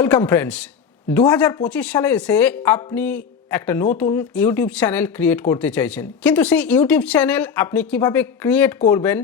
Welcome friends, 2025 সালে এসে আপনি একটা নতুন ইউটিউব চ্যানেল ক্রিয়েট করতে চাইছেন, কিন্তু সেই ইউটিউব চ্যানেল আপনি কিভাবে ক্রিয়েট করবেন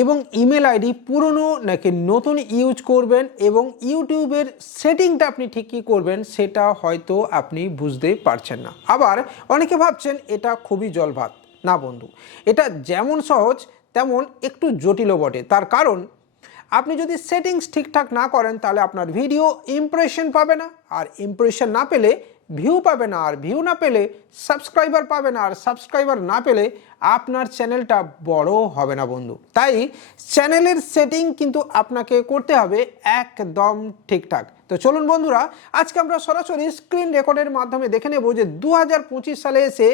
এবং ইমেল আইডি পুরনো নাকি নতুন ইউজ করবেন এবং ইউটিউবের সেটিংটা আপনি ঠিক কী করবেন সেটা হয়তো আপনি বুঝতে পারছেন না। আবার অনেকে ভাবছেন এটা খুবই জলভাত। না বন্ধু, এটা যেমন সহজ তেমন একটু জটিলও বটে। তার কারণ আপনি যদি সেটিংস ঠিকঠাক না করেন তাহলে আপনার ভিডিও ইমপ্রেশন পাবে না, আর ইমপ্রেশন না পেলে ভিউ পাবে না, আর ভিউ না পেলে সাবস্ক্রাইবার পাবে না, আর সাবস্ক্রাইবার না পেলে আপনার চ্যানেলটা বড় হবে না বন্ধু। তাই চ্যানেলের সেটিং কিন্তু আপনাকে করতে হবে একদম ঠিকঠাক। তো চলুন বন্ধুরা, আজকে আমরা সরাসরি স্ক্রিন রেকর্ডের মাধ্যমে দেখে নেব যে 2025 সালে এসে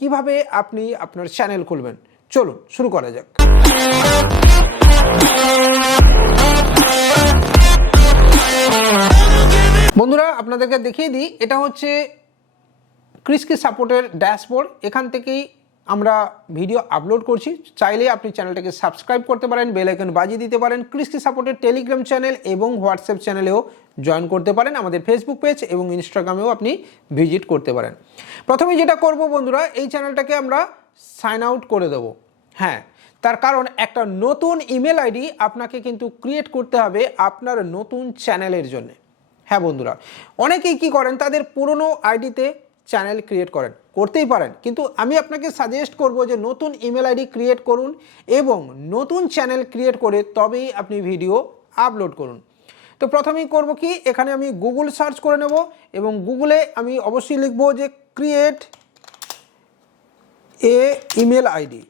কিভাবে আপনি আপনার চ্যানেল খুলবেন। চলুন শুরু করা যাক। বন্ধুরা, আপনাদেরকে দেখিয়ে দিই, এটা হচ্ছে ক্রিসকি সাপোর্টের ড্যাশবোর্ড। এখান থেকেই আমরা ভিডিও আপলোড করছি। চাইলে আপনি চ্যানেলটাকে সাবস্ক্রাইব করতে পারেন, বেল আইকন বাজিয়ে দিতে পারেন, ক্রিসকি সাপোর্টের টেলিগ্রাম চ্যানেল এবং হোয়াটসঅ্যাপ চ্যানেলেও জয়েন করতে পারেন, আমাদের ফেসবুক পেজ এবং ইনস্টাগ্রামেও আপনি ভিজিট করতে পারেন। প্রথমে যেটা করব বন্ধুরা, এই চ্যানেলটাকে আমরা সাইন আউট করে দেবো। হ্যাঁ, তার কারণ একটা নতুন ইমেল আইডি আপনাকে কিন্তু ক্রিয়েট করতে হবে আপনার নতুন চ্যানেলের জন্য। হ্যাঁ বন্ধুরা, অনেকেই কি করেন, তাদের পুরনো আইডিতে চ্যানেল ক্রিয়েট করেন, করতেই পারেন, কিন্তু আমি আপনাকে সাজেস্ট করব যে নতুন ইমেল আইডি ক্রিয়েট করুন এবং নতুন চ্যানেল ক্রিয়েট করে তবেই আপনি ভিডিও আপলোড করুন। তো প্রথমেই করব কি, এখানে আমি গুগল সার্চ করে নেব এবং গুগলে আমি অবশ্যই লিখব যে ক্রিয়েট এ ইমেল আইডি,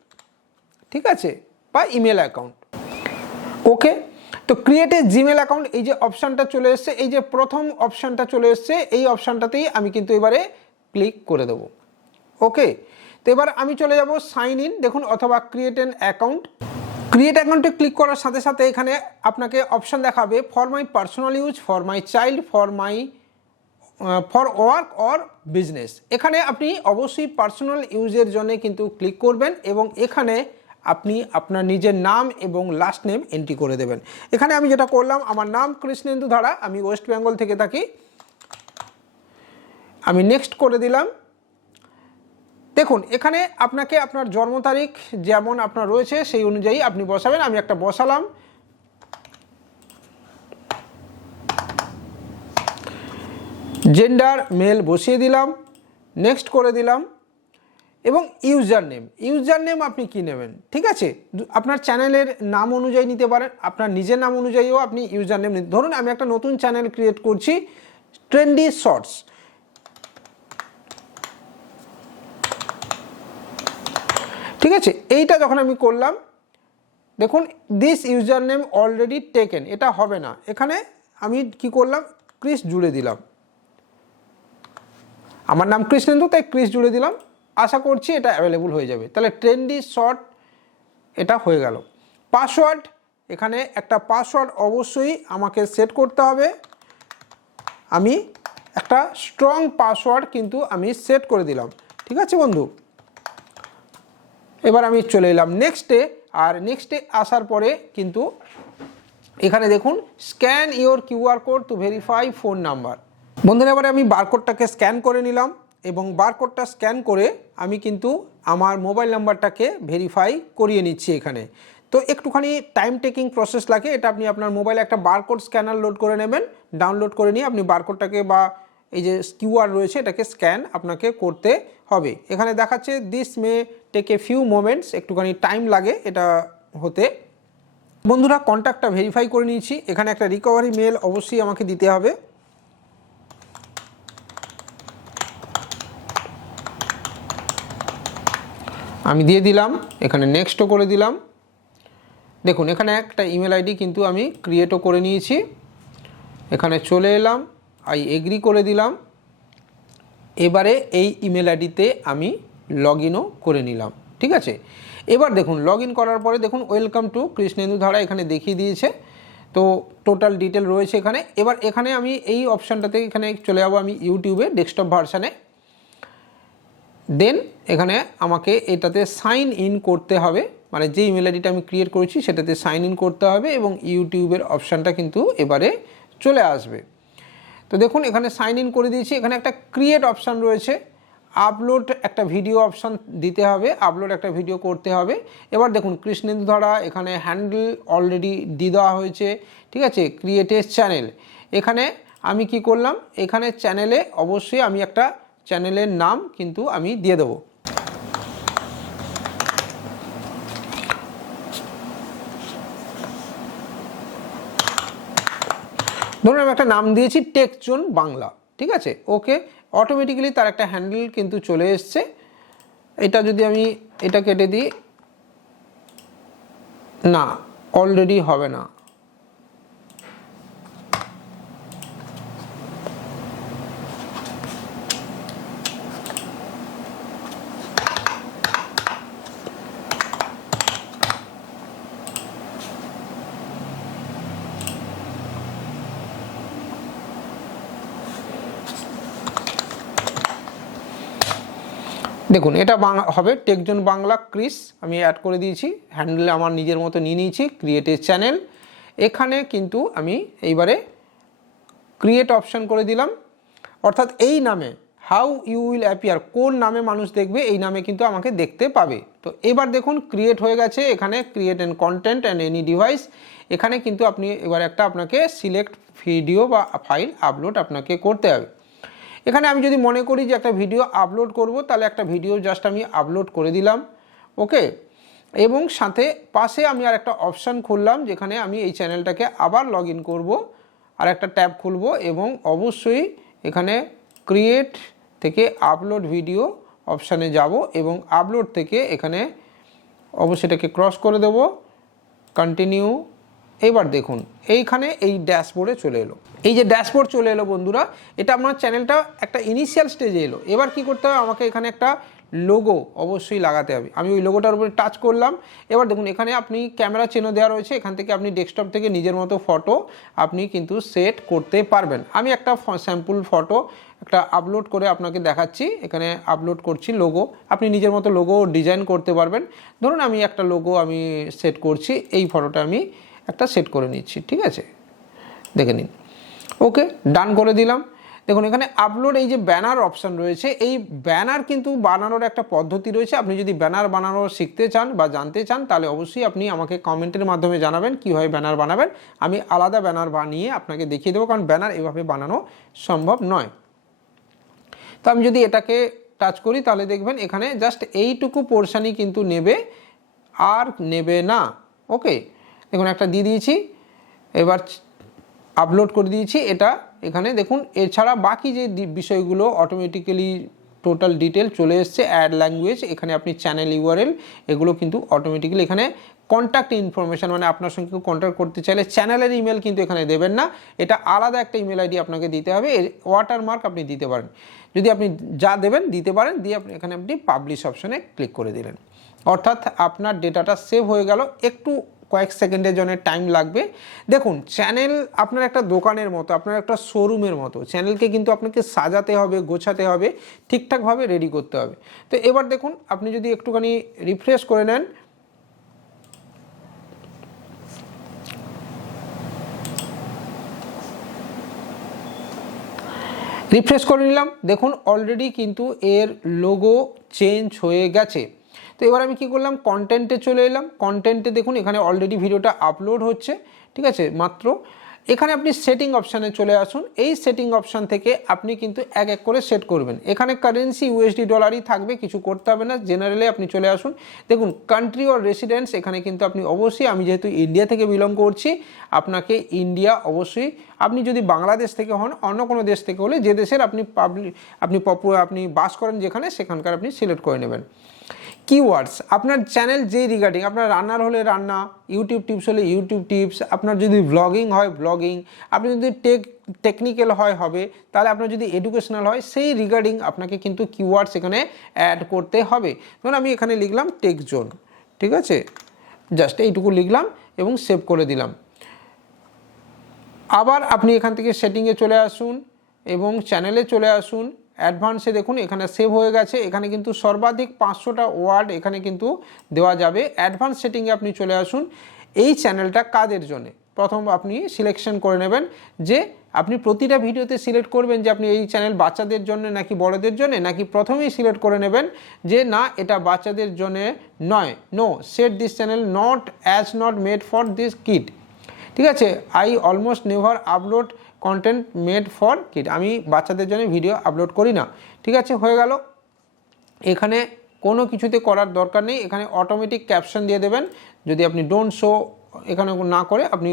ঠিক আছে, বা ইমেল অ্যাকাউন্ট। ওকে, তো ক্রিয়েট এ জিমেল অ্যাকাউন্ট, এই যে অপশানটা চলে এসছে, এই যে প্রথম অপশানটা চলে এসছে, এই অপশানটাতেই আমি কিন্তু এবারে ক্লিক করে দেবো। ওকে, তো এবার আমি চলে যাব সাইন ইন, দেখুন, অথবা ক্রিয়েট অ্যান অ্যাকাউন্ট। ক্রিয়েট অ্যাকাউন্টে ক্লিক করার সাথে সাথে এখানে আপনাকে অপশান দেখাবে for my personal use, for my child, for work or business. এখানে আপনি অবশ্যই পার্সোনাল ইউজের জন্য কিন্তু ক্লিক করবেন এবং এখানে আপনি আপনার নিজের নাম এবং লাস্ট নেম এন্ট্রি করে দেবেন। এখানে আমি যেটা করলাম, আমার নাম কৃষ্ণেন্দু ধারা, আমি ওয়েস্ট বেঙ্গল থেকে থাকি, আমি নেক্সট করে দিলাম। দেখুন, এখানে আপনাকে আপনার জন্ম তারিখ যেমন আপনার রয়েছে সেই অনুযায়ী আপনি বসাবেন। আমি একটা বসালাম, জেন্ডার মেল বসিয়ে দিলাম, নেক্সট করে দিলাম এবং ইউজার নেম আপনি কি নেবেন, ঠিক আছে, আপনার চ্যানেলের নাম অনুযায়ী নিতে পারেন, আপনার নিজের নাম অনুযায়ীও আপনি ইউজার নেম নিতে। ধরুন আমি একটা নতুন চ্যানেল ক্রিয়েট করছি, ট্রেন্ডি শর্টস, ঠিক আছে। এইটা যখন আমি করলাম, দেখুন this user name already taken, এটা হবে না। এখানে আমি কি করলাম, ক্রিস জুড়ে দিলাম, আমার নাম কৃষ্ণেন্দু, তাই ক্রিস জুড়ে দিলাম। আশা করছি এটা অ্যাভেলেবল হয়ে যাবে। তাহলে ট্রেন্ডি শর্ট এটা হয়ে গেল। পাসওয়ার্ড, এখানে একটা পাসওয়ার্ড অবশ্যই আমাকে সেট করতে হবে। আমি একটা স্ট্রং পাসওয়ার্ড কিন্তু আমি সেট করে দিলাম, ঠিক আছে বন্ধু। এবার আমি চলে এলাম নেক্সটে, আর নেক্সটে আসার পরে কিন্তু এখানে দেখুন scan your QR code to verify phone number. বন্ধুরা, এবারে আমি বারকোডটাকে স্ক্যান করে নিলাম এবং বারকোডটা স্ক্যান করে আমি কিন্তু আমার মোবাইল নাম্বারটাকে ভেরিফাই করিয়ে নিচ্ছি এখানে। তো একটুখানি টাইম টেকিং প্রসেস লাগে, এটা আপনি আপনার মোবাইলে একটা বারকোড স্ক্যানার লোড করে নেবেন, ডাউনলোড করে নিয়ে আপনি বারকোডটাকে বা এই যে কিউআর রয়েছে এটাকে স্ক্যান আপনাকে করতে হবে। এখানে দেখাচ্ছে this may take a few moments, একটুখানি টাইম লাগে এটা হতে। বন্ধুরা, কন্ট্যাক্টটা ভেরিফাই করে নিয়েছি। এখানে একটা রিকভারি মেল অবশ্যই আমাকে দিতে হবে। আমি দিয়ে দিলাম, এখানে নেক্সটও করে দিলাম। দেখুন এখানে একটা ইমেল আইডি কিন্তু আমি ক্রিয়েটও করে নিয়েছি। এখানে চলে এলাম, আই এগ্রি করে দিলাম। এবারে এই ইমেল আইডিতে আমি লগ ইনও করে নিলাম, ঠিক আছে। এবার দেখুন লগ ইন করার পরে দেখুন ওয়েলকাম টু কৃষ্ণেন্দু ধারা এখানে দেখিয়ে দিয়েছে, তো টোটাল ডিটেল রয়েছে এখানে। এবার এখানে আমি এই অপশানটাতে এখানে চলে যাবো আমি ইউটিউবে ডেস্কটপ ভার্সানে। দেন এখানে আমাকে এটাতে সাইন ইন করতে হবে, মানে যে ইমেল আইডিটা আমি ক্রিয়েট করেছি সেটাতে সাইন ইন করতে হবে এবং ইউটিউবের অপশানটা কিন্তু এবারে চলে আসবে। তো দেখুন এখানে সাইন ইন করে দিয়েছি। এখানে একটা ক্রিয়েট অপশান রয়েছে, আপলোড একটা ভিডিও অপশান দিতে হবে, আপলোড একটা ভিডিও করতে হবে। এবার দেখুন কৃষ্ণেন্দু ধরা, এখানে হ্যান্ডেল অলরেডি দিয়ে দেওয়া হয়েছে, ঠিক আছে, ক্রিয়েটের চ্যানেল। এখানে আমি কি করলাম, এখানে চ্যানেলে অবশ্যই আমি একটা চ্যানেলের নাম কিন্তু আমি দিয়ে দেবো। ধরুন আমি একটা নাম দিয়েছি টেকজোন বাংলা, ঠিক আছে, ওকে। অটোমেটিক্যালি তার একটা হ্যান্ডেল কিন্তু চলে এসছে। এটা যদি আমি এটা কেটে দিই, না অলরেডি হবে না। দেখুন এটা হবে টেকজোন বাংলা ক্রিস, আমি অ্যাড করে দিয়েছি, হ্যান্ডেল আমার নিজের মতো নিয়ে নিয়েছি, ক্রিয়েটের চ্যানেল। এখানে কিন্তু আমি এইবারে ক্রিয়েট অপশান করে দিলাম, অর্থাৎ এই নামে হাউ ইউ উইল অ্যাপিয়ার, কোন নামে মানুষ দেখবে এই নামে কিন্তু আমাকে দেখতে পাবে। তো এবার দেখুন ক্রিয়েট হয়ে গেছে, এখানে create and content and any device, এখানে কিন্তু আপনি এবার একটা আপনাকে সিলেক্ট ভিডিও বা ফাইল আপলোড আপনাকে করতে হবে। এখানে আমি যদি মনে করি যে একটা ভিডিও আপলোড করব, তাহলে একটা ভিডিও জাস্ট আমি আপলোড করে দিলাম, ওকে। এবং সাথে পাশে আমি আর একটা অপশান খুললাম, যেখানে আমি এই চ্যানেলটাকে আবার লগ ইন করবো, আর একটা ট্যাব খুলব এবং অবশ্যই এখানে ক্রিয়েট থেকে আপলোড ভিডিও অপশানে যাব এবং আপলোড থেকে এখানে অবশ্যই এটাকে ক্রস করে দেব, কন্টিনিউ। এবার দেখুন এইখানে এই ড্যাশবোর্ডে চলে এলো, এই যে ড্যাশবোর্ড চলে এলো বন্ধুরা, এটা আমার চ্যানেলটা একটা ইনিশিয়াল স্টেজে এলো। এবার কি করতে হবে, আমাকে এখানে একটা লোগো অবশ্যই লাগাতে হবে। আমি ওই লোগোটার উপরে টাচ করলাম। এবার দেখুন এখানে আপনি ক্যামেরা চেনও দেওয়া রয়েছে, এখান থেকে আপনি ডেস্কটপ থেকে নিজের মতো ফটো আপনি কিন্তু সেট করতে পারবেন। আমি একটা স্যাম্পল ফটো একটা আপলোড করে আপনাকে দেখাচ্ছি, এখানে আপলোড করছি লোগো, আপনি নিজের মতো লোগো ডিজাইন করতে পারবেন। ধরুন আমি একটা লোগো আমি সেট করছি, এই ফটোটা আমি একটা সেট করে নিচ্ছি, ঠিক আছে, দেখে নিন, ওকে, ডান করে দিলাম। দেখুন এখানে আপলোড এই যে ব্যানার অপশান রয়েছে, এই ব্যানার কিন্তু বানানোর একটা পদ্ধতি রয়েছে। আপনি যদি ব্যানার বানানো শিখতে চান বা জানতে চান, তাহলে অবশ্যই আপনি আমাকে কমেন্টের মাধ্যমে জানাবেন কীভাবে ব্যানার বানাবেন। আমি আলাদা ব্যানার বানিয়ে আপনাকে দেখিয়ে দেবো, কারণ ব্যানার এভাবে বানানো সম্ভব নয়। তো আমি যদি এটাকে টাচ করি, তাহলে দেখবেন এখানে জাস্ট এইটুকু পোর্শনই কিন্তু নেবে, আর নেবে না, ওকে। দেখুন একটা দিয়ে দিয়েছি, এবার আপলোড করে দিয়েছি এটা। এখানে দেখুন এছাড়া বাকি যে বিষয়গুলো অটোমেটিক্যালি টোটাল ডিটেল চলে এসছে, অ্যাড ল্যাঙ্গুয়েজ, এখানে আপনি চ্যানেল ইউআরএল, এগুলো কিন্তু অটোমেটিক্যালি এখানে কন্ট্যাক্ট ইনফরমেশান, মানে আপনার সঙ্গে কেউ কন্ট্যাক্ট করতে চাইলে চ্যানেলের ইমেল কিন্তু এখানে দেবেন না, এটা আলাদা একটা ইমেল আইডি আপনাকে দিতে হবে। ওয়াটারমার্ক আপনি দিতে পারেন, যদি আপনি যা দেবেন দিতে পারেন, দিয়ে আপনি এখানে আপনি পাবলিশ অপশানে ক্লিক করে দিলেন, অর্থাৎ আপনার ডেটাটা সেভ হয়ে গেল। একটু কয়েক সেকেন্ডের জন্য টাইম লাগবে। দেখুন চ্যানেল আপনার একটা দোকানের মতো, আপনার একটা শোরুমের মতো, চ্যানেলকে কিন্তু আপনাকে সাজাতে হবে, গোছাতে হবে, ঠিকঠাকভাবে রেডি করতে হবে। তো এবার দেখুন আপনি যদি একটুখানি রিফ্রেশ করে নেন, রিফ্রেশ করে নিলাম, দেখুন অলরেডি কিন্তু এর লোগো চেঞ্জ হয়ে গেছে। তো এবার আমি কি করলাম, কন্টেন্টে চলে এলাম। কন্টেন্টে দেখুন এখানে অলরেডি ভিডিওটা আপলোড হচ্ছে, ঠিক আছে, মাত্র। এখানে আপনি সেটিং অপশানে চলে আসুন। এই সেটিং অপশান থেকে আপনি কিন্তু এক এক করে সেট করবেন। এখানে কারেন্সি ইউএসডি ডলারই থাকবে, কিছু করতে হবে না। জেনারেলে আপনি চলে আসুন, দেখুন কান্ট্রি অর রেসিডেন্স, এখানে কিন্তু আপনি অবশ্যই, আমি যেহেতু ইন্ডিয়া থেকে বিলং করছি, আপনাকে ইন্ডিয়া অবশ্যই, আপনি যদি বাংলাদেশ থেকে হন, অন্য কোনো দেশ থেকে হলে যে দেশের আপনি বাস করেন যেখানে, সেখানকার আপনি সিলেক্ট করে নেবেন। কিওয়ার্ডস, আপনার চ্যানেল যেই রিগার্ডিং, আপনার রান্নার হলে রান্না, ইউটিউব টিপস হলে ইউটিউব টিপস, আপনার যদি ব্লগিং হয় ব্লগিং, আপনি যদি টেকনিক্যাল হবে, তাহলে আপনার যদি এডুকেশনাল হয়, সেই রিগার্ডিং আপনাকে কিন্তু কিওয়ার্ডস এখানে অ্যাড করতে হবে। ধরুন আমি এখানে লিখলাম টেকজোন, ঠিক আছে, জাস্ট এইটুকু লিখলাম এবং সেভ করে দিলাম। আবার আপনি এখান থেকে সেটিংয়ে চলে আসুন এবং চ্যানেলে চলে আসুন। অ্যাডভান্সে দেখুন এখানে সেভ হয়ে গেছে, এখানে কিন্তু সর্বাধিক 500টা ওয়ার্ড এখানে কিন্তু দেওয়া যাবে। অ্যাডভান্স সেটিংয়ে আপনি চলে আসুন। এই চ্যানেলটা কাদের জন্য, প্রথম আপনি সিলেকশন করে নেবেন যে আপনি প্রতিটা ভিডিওতে সিলেক্ট করবেন যে আপনি এই চ্যানেল বাচ্চাদের জন্য নাকি বড়দের জন্য, নাকি প্রথমেই সিলেক্ট করে নেবেন যে না এটা বাচ্চাদের জন্য নয়, no set this channel not made for this kid. ঠিক আছে, I almost never upload content made for kid, আমি বাচ্চাদের জন্য ভিডিও আপলোড করি না। ঠিক আছে, হয়ে গেল। এখানে কোনো কিছুতে করার দরকার নেই, এখানে অটোমেটিক ক্যাপশন দিয়ে দেবেন। যদি আপনি ডোন্ট শো এখানে না করে আপনি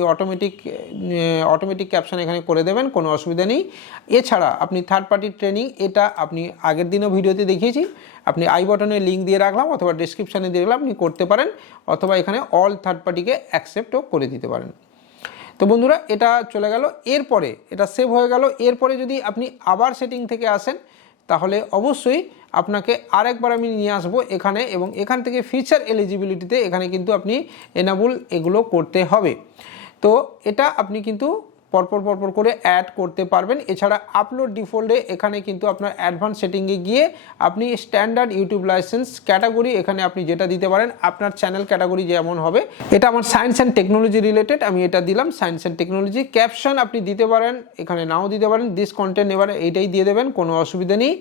অটোমেটিক ক্যাপশন এখানে করে দেবেন, কোনো অসুবিধা নেই। এছাড়া আপনি থার্ড পার্টি ট্রেনিং, এটা আপনি আগের দিনও ভিডিওতে দেখিয়েছি, আপনি আই বটনে লিঙ্ক দিয়ে রাখলাম অথবা ডেসক্রিপশানে দিয়ে রাখলাম, আপনি করতে পারেন, অথবা এখানে অল থার্ড পার্টিকে অ্যাকসেপ্টও করে দিতে পারেন। তো বন্ধুরা এটা চলে গেল, এরপরে এটা সেভ হয়ে গেল। এরপরে যদি আপনি আবার সেটিং থেকে আসেন তাহলে অবশ্যই আপনাকে আরেকবার আমি নিয়ে আসবো এখানে, এবং এখান থেকে ফিচার এলিজিবিলিটিতে এখানে কিন্তু আপনি এনাবল এগুলো করতে হবে। তো এটা আপনি কিন্তু পরপর করে অ্যাড করতে পারবেন। এছাড়া আপলোড ডিফল্টে এখানে কিন্তু আপনার অ্যাডভান্স সেটিংয়ে গিয়ে আপনি স্ট্যান্ডার্ড ইউটিউব লাইসেন্স ক্যাটাগরি এখানে আপনি যেটা দিতে পারেন, আপনার চ্যানেল ক্যাটাগরি যেমন হবে, এটা আমার সায়েন্স অ্যান্ড টেকনোলজি রিলেটেড, আমি এটা দিলাম সায়েন্স অ্যান্ড টেকনোলজি। ক্যাপশন আপনি দিতে পারেন, এখানে নাও দিতে পারেন, দিস কন্টেন্ট এবার এইটাই দিয়ে দেবেন, কোনো অসুবিধা নেই।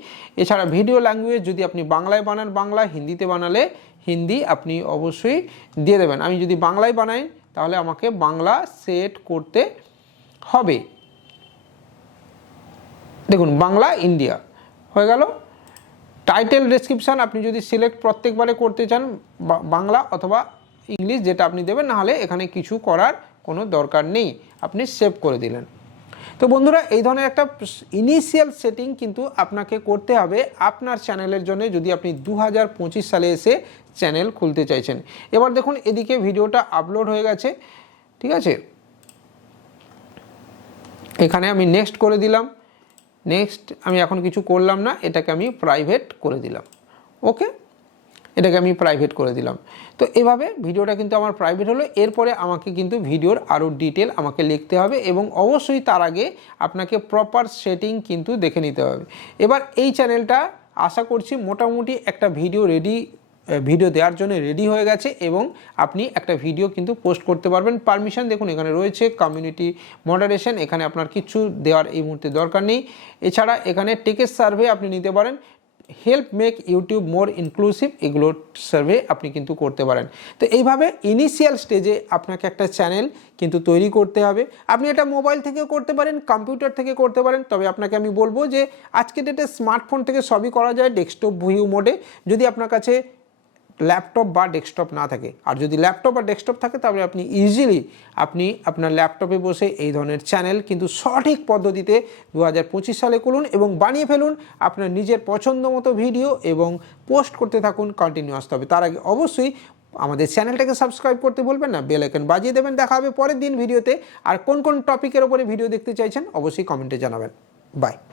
এছাড়া ভিডিও ল্যাঙ্গুয়েজ যদি আপনি বাংলায় বানান বাংলা, হিন্দিতে বানালে হিন্দি আপনি অবশ্যই দিয়ে দেবেন। আমি যদি বাংলায় বানাই তাহলে আমাকে বাংলা সেট করতে হবে। দেখুন বাংলা ইন্ডিয়া হয়ে গেল। টাইটেল ডেসক্রিপশান আপনি যদি সিলেক্ট প্রত্যেকবারে করতে চান বাংলা অথবা ইংলিশ যেটা আপনি দেবেন, নাহলে এখানে কিছু করার কোনো দরকার নেই, আপনি সেভ করে দিলেন। তো বন্ধুরা এই ধরনের একটা ইনিশিয়াল সেটিং কিন্তু আপনাকে করতে হবে আপনার চ্যানেলের জন্য, যদি আপনি 2025 সালে এসে চ্যানেল খুলতে চাইছেন। এবার দেখুন এদিকে ভিডিওটা আপলোড হয়ে গেছে। ঠিক আছে, এখানে আমি নেক্সট করে দিলাম, নেক্সট আমি এখন কিছু করলাম না, এটাকে আমি প্রাইভেট করে দিলাম। ওকে, এটাকে আমি প্রাইভেট করে দিলাম। তো এভাবে ভিডিওটা কিন্তু আমার প্রাইভেট হলো। এরপরে আমাকে কিন্তু ভিডিওর আরও ডিটেল আমাকে লিখতে হবে, এবং অবশ্যই তার আগে আপনাকে প্রপার সেটিং কিন্তু দেখে নিতে হবে। এবার এই চ্যানেলটা আশা করছি মোটামুটি একটা ভিডিও দেওয়ার জন্য রেডি হয়ে গেছে, এবং আপনি একটা ভিডিও কিন্তু পোস্ট করতে পারবেন। পারমিশন দেখুন এখানে রয়েছে, কমিউনিটি মডারেশন, এখানে আপনার কিছু দেওয়ার এই মুহূর্তে দরকার নেই। এছাড়া এখানে টেকের সার্ভে আপনি নিতে পারেন, হেল্প মেক ইউটিউব মোর ইনক্লুসিভ, এগুলোর সার্ভে আপনি কিন্তু করতে পারেন। তো এইভাবে ইনিশিয়াল স্টেজে আপনাকে একটা চ্যানেল কিন্তু তৈরি করতে হবে। আপনি এটা মোবাইল থেকেও করতে পারেন, কম্পিউটার থেকে করতে পারেন, তবে আপনাকে আমি বলবো যে আজকে ডেটে স্মার্টফোন থেকে সবই করা যায় ডেস্কটপ ভিউ মোডে, যদি আপনার কাছে ল্যাপটপ বা ডেস্কটপ না থাকে। আর যদি ল্যাপটপ বা ডেস্কটপ থাকে তাহলে আপনি ইজিলি আপনার ল্যাপটপে বসে এই ধরনের চ্যানেল কিন্তু সঠিক পদ্ধতিতে 2025 সালে খুলুন এবং বানিয়ে ফেলুন আপনার নিজের পছন্দ মতো ভিডিও, এবং পোস্ট করতে থাকুন কন্টিনিউয়াস। তবে তার আগে অবশ্যই আমাদের চ্যানেলটাকে সাবস্ক্রাইব করতে বলবেন না, বেল আইকন বাজিয়ে দেবেন। দেখা হবে পরের দিন ভিডিওতে। আর কোন কোন টপিকের ওপরে ভিডিও দেখতে চাইছেন অবশ্যই কমেন্টে জানাবেন। বাই।